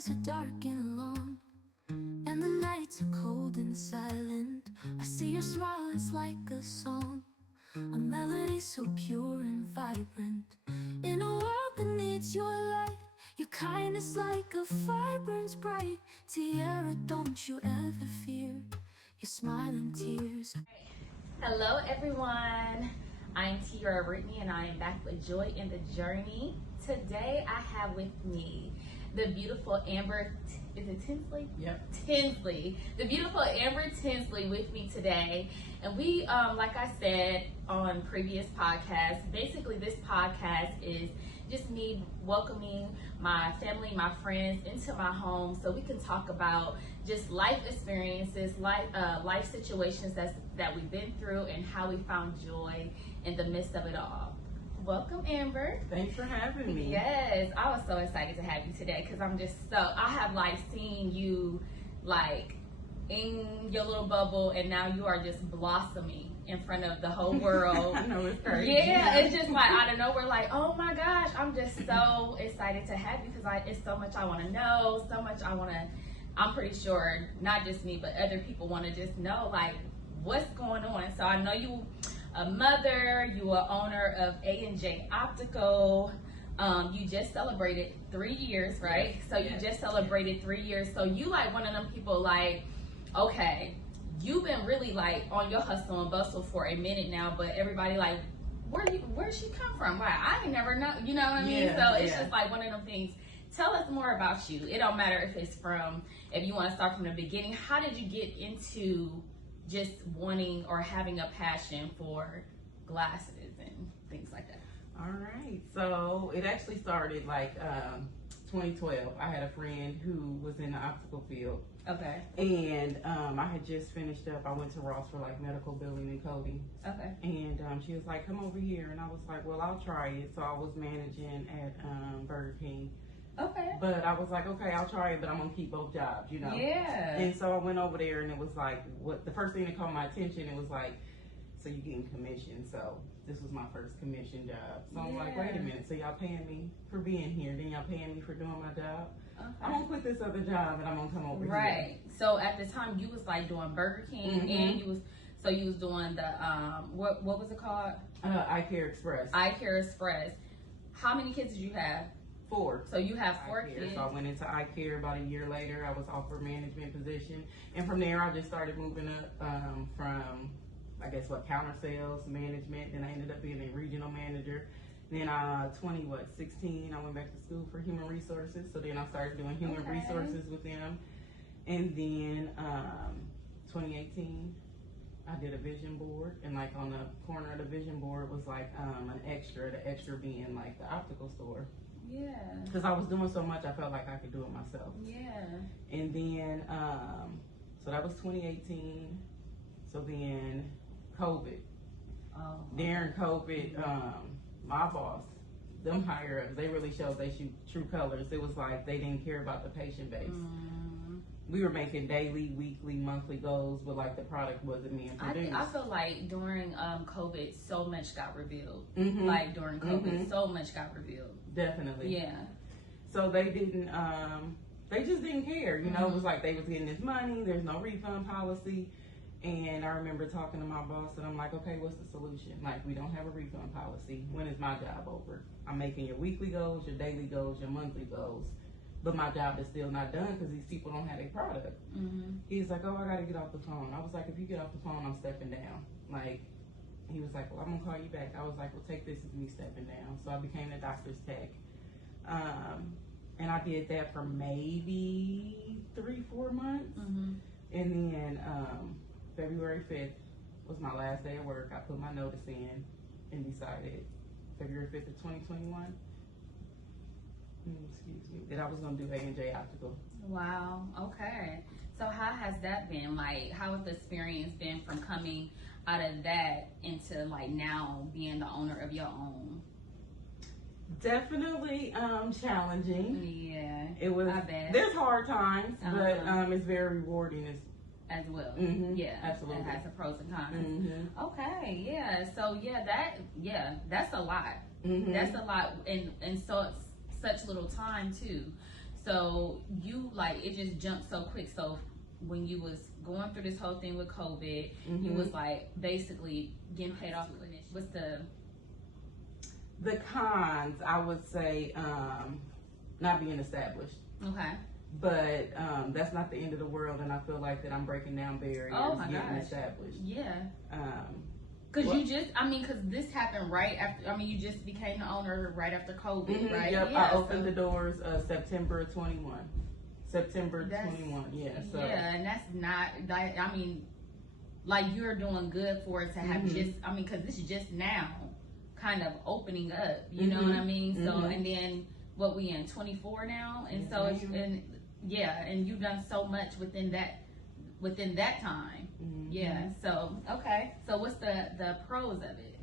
days are dark and long, and the nights are cold and silent. I see your smile, it's like a song, a melody so pure and vibrant. In a world that needs your light, your kindness like a fire burns bright. Tiara, don't you ever fear your smiling tears. Hello everyone, I'm Tiara Brittany and I am back with Joy in the Journey. Today I have with me the beautiful Amber, is it Tinsley? Yep. Tinsley, the beautiful Amber Tinsley with me today. And we, like I said on previous podcasts, basically this podcast is just me welcoming my family, my friends into my home so we can talk about just life experiences, life situations that we've been through and how we found joy in the midst of it all. Welcome, Amber. Thanks for having me. Yes, I was so excited to have you today because I have like seen you like in your little bubble and now you are just blossoming in front of the whole world. I know, it's crazy. Yeah, it's just like out of nowhere, like, oh my gosh, I'm just so excited to have you because it's so much I want to know, so much I'm pretty sure not just me, but other people want to just know like what's going on. So I know you a mother, you are owner of A&J Optical. You just celebrated 3 years, right? Yes. So you just celebrated 3 years. So you like one of them people like, okay, you've been really like on your hustle and bustle for a minute now, but everybody like, where'd she come from? Why? I ain't never know, you know what I mean? Yeah, So it's yeah. just like one of them things. Tell us more about you. It don't matter if you want to start from the beginning. How did you get into just wanting or having a passion for glasses and things like that? All right. So it actually started like 2012. I had a friend who was in the optical field. Okay. And I had just finished up. I went to Ross for like medical billing and coding. Okay. And she was like, come over here. And I was like, well, I'll try it. So I was managing at Burger King. Okay. But I was like, okay, I'll try it, but I'm going to keep both jobs, you know? Yeah. And so I went over there and it was like, the first thing that caught my attention, it was like, so you getting commission. So this was my first commission job. So I'm like, wait a minute. So y'all paying me for being here, then y'all paying me for doing my job? Okay. I'm going to quit this other job and I'm going to come over here. Right. So at the time you was like doing Burger King and you was doing the, what was it called? Eye Care Express. Eye Care Express. How many kids did you have? 4. So you have 4 Eye Care. kids. So I went into Eye Care about a year later. I was offered a management position. And from there, I just started moving up from, I guess, counter sales, management. Then I ended up being a regional manager. Then 16, I went back to school for human resources. So then I started doing human resources with them. And then 2018, I did a vision board. And like on the corner of the vision board was like an extra, the extra being like the optical store. Yeah. Because I was doing so much, I felt like I could do it myself. Yeah. And then, so that was 2018. So then COVID. Oh. During COVID, my boss, them higher ups, they really showed they true colors. It was like they didn't care about the patient base. We were making daily, weekly, monthly goals, but like the product wasn't being produced. I feel like during COVID, so much got revealed. Like during COVID, so much got revealed. Definitely. Yeah. So they didn't, they just didn't care. You know, it was like they was getting this money, there's no refund policy. And I remember talking to my boss and I'm like, okay, what's the solution? Like, we don't have a refund policy. When is my job over? I'm making your weekly goals, your daily goals, your monthly goals. But my job is still not done because these people don't have a product. He's like, oh, I got to get off the phone. I was like, if you get off the phone, I'm stepping down. Like, he was like, well, I'm going to call you back. I was like, well, take this as me stepping down. So I became the doctor's tech. And I did that for maybe 3-4 months. And then February 5th was my last day of work. I put my notice in and decided February 5th of 2021, that I was going to do A&J Optical. Wow. Okay. So how has that been? Like, how has the experience been from coming out of that into like now being the owner of your own? Definitely challenging. Yeah. It was. I bet. There's hard times, but it's very rewarding as well. Yeah, absolutely. It has the pros and cons. Okay. Yeah. So that's a lot. That's a lot in such little time too. So you like it just jumped so quick. So when you was going through this whole thing with COVID, you was like basically getting paid off. What's the cons? I would say not being established. okay? But that's not the end of the world, and I feel like that I'm breaking down barriers, getting established. Yeah. Well, Because this happened right after. I mean, you just became the owner right after COVID, right? Yep. Yeah, I opened the doors September 21. September 21. Yeah. So. Yeah, and that's not. I mean, like you're doing good for it to have just. I mean, because this is just now, kind of opening up. You know what I mean? So and then what we in 24 now, and so it's, and and you've done so much within that time. Yeah. So okay. So what's the pros of it?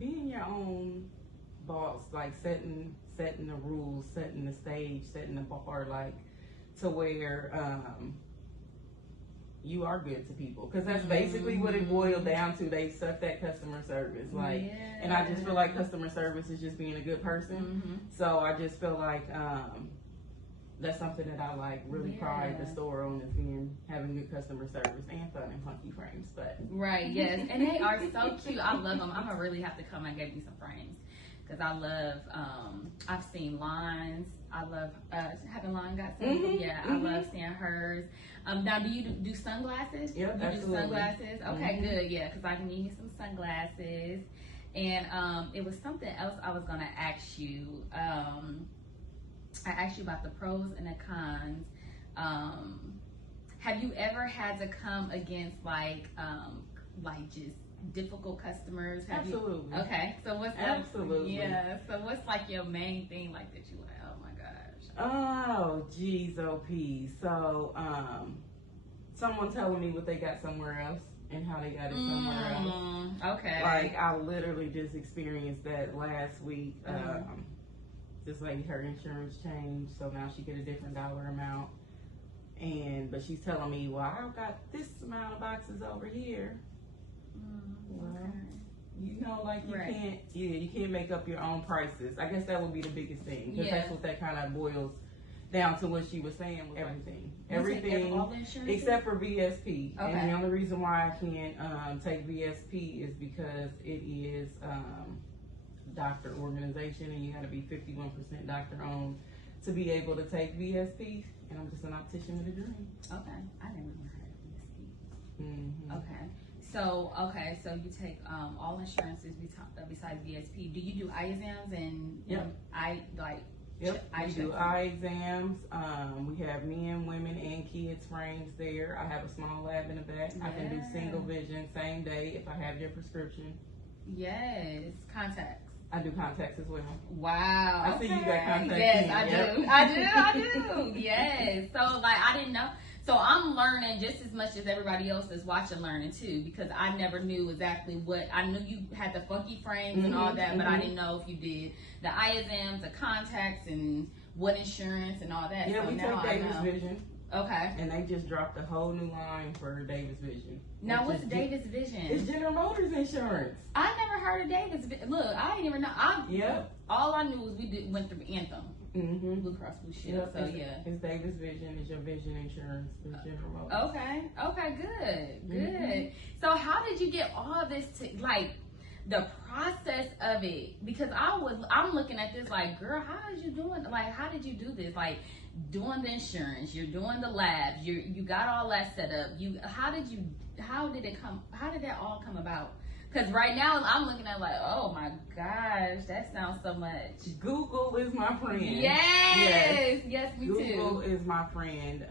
Being your own boss, like setting the rules, setting the stage, setting the bar, like to where you are good to people, because that's basically what it boiled down to. They suck that customer service, like, and I just feel like customer service is just being a good person. So I just feel like that's something that I like really pride the store on, is having good customer service and fun and funky frames. But yes, and they are so cute. I love them. I'm gonna really have to come and get me some frames, because I love. I've seen lines. I love having line got some. I love seeing hers. Now, do you do sunglasses? Yep, you absolutely. do sunglasses? Okay, good. Yeah, because I need me some sunglasses. And it was something else I was gonna ask you. I asked you about the pros and the cons. Have you ever had to come against like just difficult customers? Absolutely. Okay, so what's absolutely? Yeah. So what's like your main thing like that you like? Oh my gosh. Oh geez, So someone telling me what they got somewhere else and how they got it somewhere else. Okay. Like I literally just experienced that last week. This lady, her insurance changed, so now she get a different dollar amount. But she's telling me, well, I got this amount of boxes over here. Well, you know, like you can't make up your own prices. I guess that would be the biggest thing, because that's what that kind of boils down to. What she was saying was everything all the insurance except for VSP. Okay. And the only reason why I can't take VSP is because it is doctor organization, and you got to be 51% doctor owned to be able to take VSP. And I'm just an optician with a dream. Okay, I never even heard of VSP. Okay, so you take all insurances besides VSP. Do you do eye exams and eye like? Yep, we do eye exams. We have men, women, and kids frames there. I have a small lab in the back. I can do single vision same day if I have your prescription. Yes, contacts. I do contacts as well. Wow. I see you got contacts. Yes, I do. Yes. So like I didn't know. So I'm learning just as much as everybody else is watching, learning too, because I never knew exactly what. I knew you had the funky frames and all that, but I didn't know if you did the eye exams, the contacts, and what insurance and all that. Yeah, so we now take Davis Vision. Okay. And they just dropped a whole new line for Davis Vision. Now, what's Davis Vision? It's General Motors insurance. I never heard of Davis Vision. Look, I didn't even know. All I knew was went through Anthem. Blue Cross Blue Shield. So it's Davis Vision. It's your vision insurance through General Motors. Okay, good. So how did you get all this to like the process of it? Because I'm looking at this like, girl, how did you doing? Like, how did you do this? Like, doing the insurance, you're doing the labs, you got all that set up. How did that all come about? Because right now I'm looking at like, oh my gosh, that sounds so much. Google is my friend. Yes, me too. Google is my friend.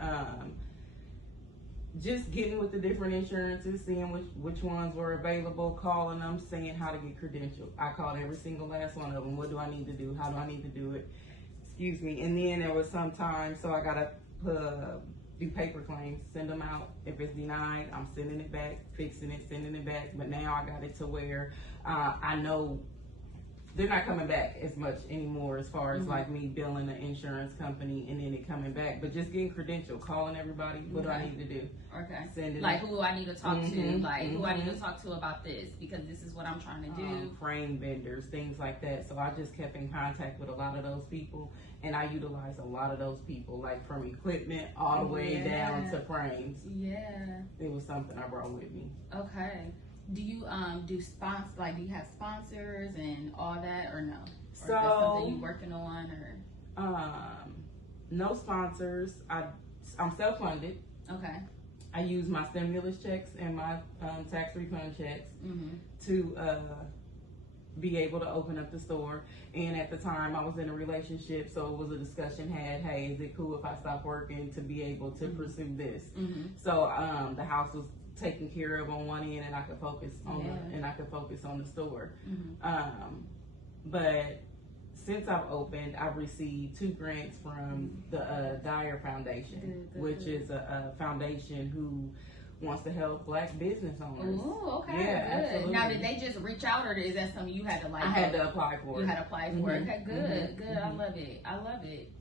Just getting with the different insurances, seeing which ones were available, calling them, saying how to get credentialed. I called every single last one of them. What do I need to do? How do I need to do it? Excuse me. And then there was some time, so I gotta do paper claims, send them out. If it's denied, I'm sending it back, fixing it, sending it back. But now I got it to where I know they're not coming back as much anymore as far as like me billing an insurance company and then it coming back. But just getting credentialed, calling everybody, what do I need to do? Okay. Sending like who do I need to talk to? Like who I need to Mhm. talk to about this because this is what I'm trying to do. Frame vendors, things like that. So I just kept in contact with a lot of those people, and I utilized a lot of those people, like from equipment all the way down to frames. Yeah. It was something I brought with me. Okay. Do you do sponsor? Like, do you have sponsors and all that, or no? Or is that So something you working on, or? No sponsors. I'm self-funded. Okay. I use my stimulus checks and my tax refund checks to be able to open up the store. And at the time, I was in a relationship, so it was a discussion had, hey, is it cool if I stop working to be able to pursue this? So the house was taken care of on one end, and I could focus on the store. But since I've opened, I've received 2 grants from the Dyer Foundation, which is a foundation who wants to help Black business owners. Oh, okay. Yeah, good. absolutely. Now, did they just reach out, or is that something you had to like? I had to apply for it. You had to apply for it. Okay, good. I love it. I love it.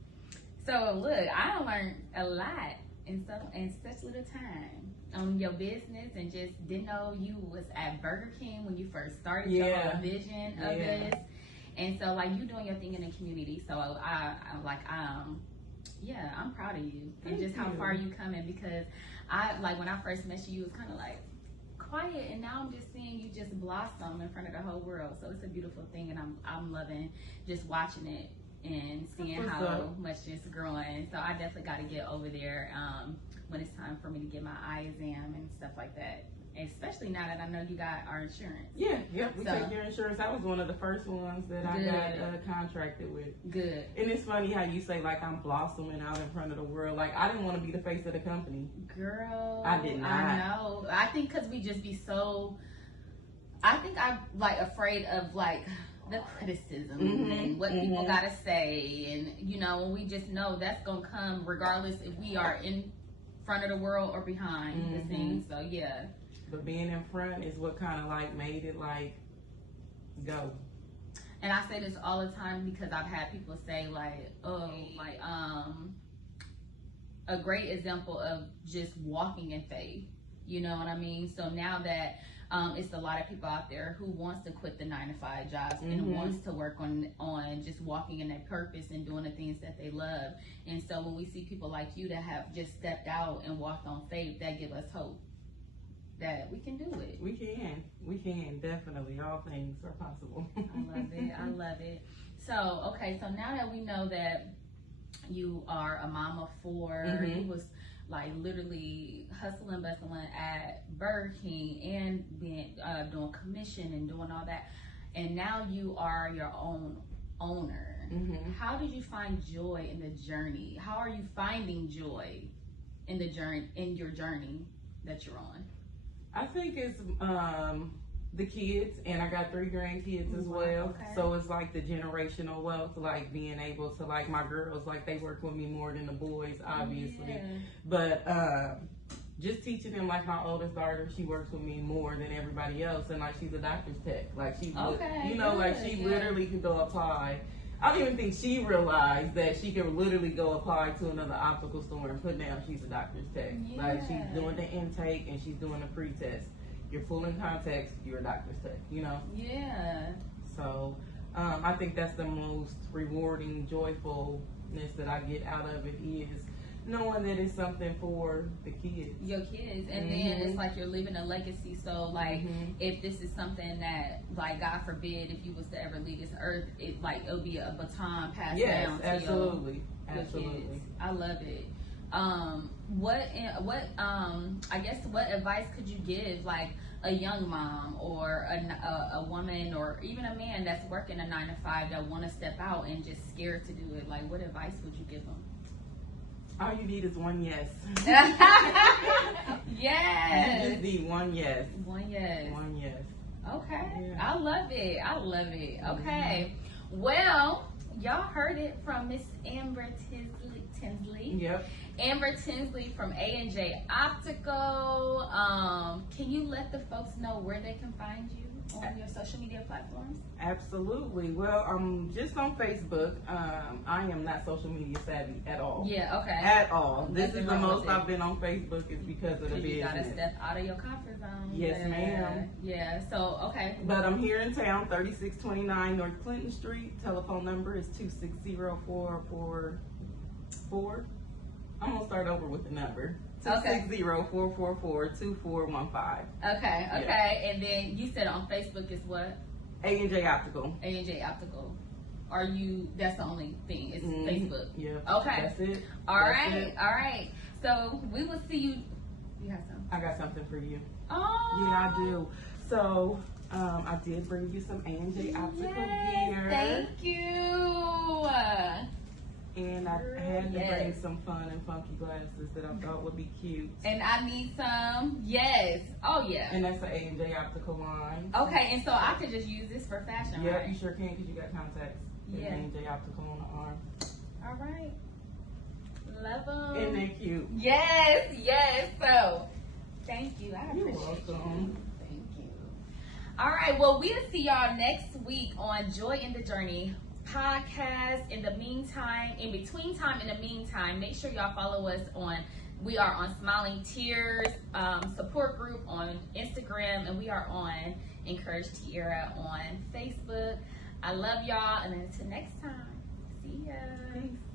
So look, I learned a lot in such little time on your business, and just didn't know you was at Burger King when you first started your whole vision of this. And so, like, you doing your thing in the community. So I'm like, I'm proud of you. And just how far you coming, because when I first met you, you was kind of like quiet, and now I'm just seeing you just blossom in front of the whole world. So it's a beautiful thing, and I'm loving just watching it and seeing how much it's growing. So I definitely got to get over there when it's time for me to get my eye exam and stuff like that. Especially now that I know you got our insurance. We take your insurance. That was one of the first ones that I got contracted with. Good. And it's funny how you say, like, I'm blossoming out in front of the world. Like, I didn't want to be the face of the company. Girl. I did not. I know. I think because we just be so, I think I'm, like, afraid of, like, the criticism and what people got to say. And, you know, we just know that's going to come regardless if we are in front of the world or behind the scenes. So, yeah. But being in front is what kind of like made it like go. And I say this all the time because I've had people say like, a great example of just walking in faith. You know what I mean? So now that it's a lot of people out there who wants to quit the 9-to-5 jobs and wants to work on just walking in their purpose and doing the things that they love. And so when we see people like you that have just stepped out and walked on faith, that give us hope that we can do it. We can, definitely. All things are possible. I love it. So, okay, so now that we know that you are a mom of 4, you was like literally hustling, bustling at Burger King and being doing commission and doing all that, and now you are your own owner. How did you find joy in the journey? How are you finding joy in your journey that you're on? I think it's the kids, and I got 3 grandkids as well. Okay. So it's like the generational wealth, like being able to, like, my girls, like, they work with me more than the boys, obviously. But just teaching them, like, my oldest daughter, she works with me more than everybody else, and like she's a doctor's tech. Like she literally can go apply. I don't even think she realized that she could literally go apply to another optical store and put down she's a doctor's tech. Like, she's doing the intake and she's doing the pre-test. You're full in context, you're a doctor's tech, you know? Yeah. So, I think that's the most rewarding, joyfulness that I get out of it is knowing that it's something for the kids. Your kids. And then it's like you're leaving a legacy. So, like, if this is something that, like, God forbid, if you was to ever leave this earth, it'll be a baton passed down to absolutely. your kids. I love it. What advice could you give, like, a young mom or a woman or even a man that's working a 9-to-5 that want to step out and just scared to do it? Like, what advice would you give them? All you need is one yes. Yes. You just need one yes. One yes. One yes. Okay. Yeah. I love it. Okay. Well, y'all heard it from Miss Amber Tinsley. Yep. Amber Tinsley from A&J Optical. Can you let the folks know where they can find you? on your social media platforms? Absolutely. Well, I'm just on Facebook. I am not social media savvy at all. Yeah, okay. At all. This Nothing is the wrong most with it. I've been on Facebook is because of the You gotta business. step out of your comfort zone. Yes, ma'am. Yeah, so, okay. But I'm here in town, 3629 North Clinton Street. Telephone number is 260-444. I'm gonna start over with the number. Okay. 260-444-2415. Okay, okay. And then you said on Facebook is what? A&J Optical. A&J Optical. Are you, that's the only thing, it's Facebook? Yeah. Okay. That's it. All That's right, it. all right. So we will see you. You have some? I got something for you. Oh. Yeah, I do. So, I did bring you some A&J Optical gear. Thank you. And I had to Yes. bring some fun and funky glasses that I thought would be cute. And I need some. Yes. Oh, yeah. And that's the A&J Optical line. Okay, and so I could just use this for fashion, Yeah, right? you sure can because you got contacts. Yeah. A&J Optical on the arm. All right. Love them. Isn't they cute? Yes, yes. So, thank you. I You're appreciate welcome. you. Thank you. All right. Well, we'll see y'all next week on Joy in the Journey podcast. In the meantime, in the meantime, make sure y'all follow us on. We are on Smiling Tears support group on Instagram, and we are on Encourage Tiara on Facebook. I love y'all, and until next time, see ya. Peace.